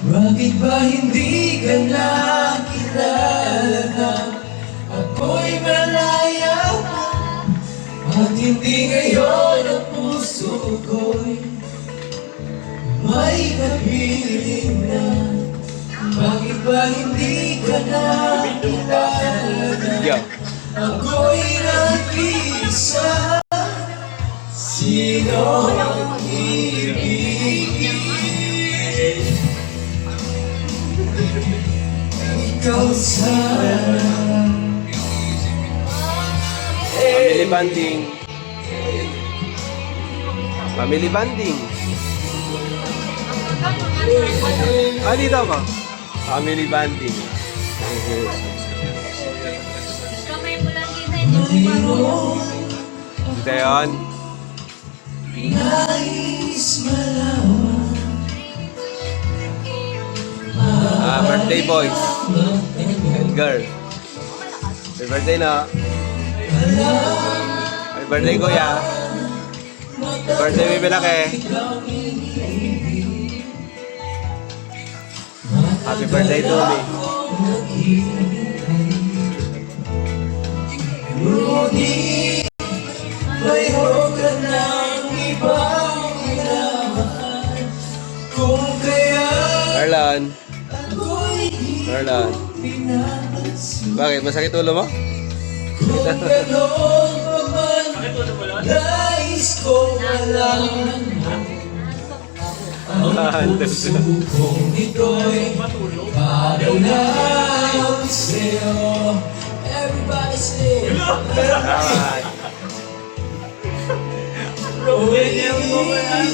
Bakit ba hindi ka nakilala na ako'y malaya na? At hindi ngayon ang puso ko'y may kapiling na? Bakit ba hindi ka nakilala na ako'y nag-iisa? Sino ang ibigin? Ikaw sana. Family bonding. Family bonding. Ah, dito ako. Family bonding. Kamay mo lang kita, hindi mo marunong. Dito yun. Nais malaman. Birthday boys. And girl. Happy birthday na. Happy birthday kuya. Happy birthday Bibilake. Happy birthday Tumi. Ngunit mayroon ka ng ibang minamahal. Kung kaya Marlon. ako'y Marlon. pinansin. Bakit? Masakit ulo mo? Kung gano'n pa man, nais ko malaman mo. Ang pusong ito'y parang lang sa'yo. Everybody say, Alright. Rowan,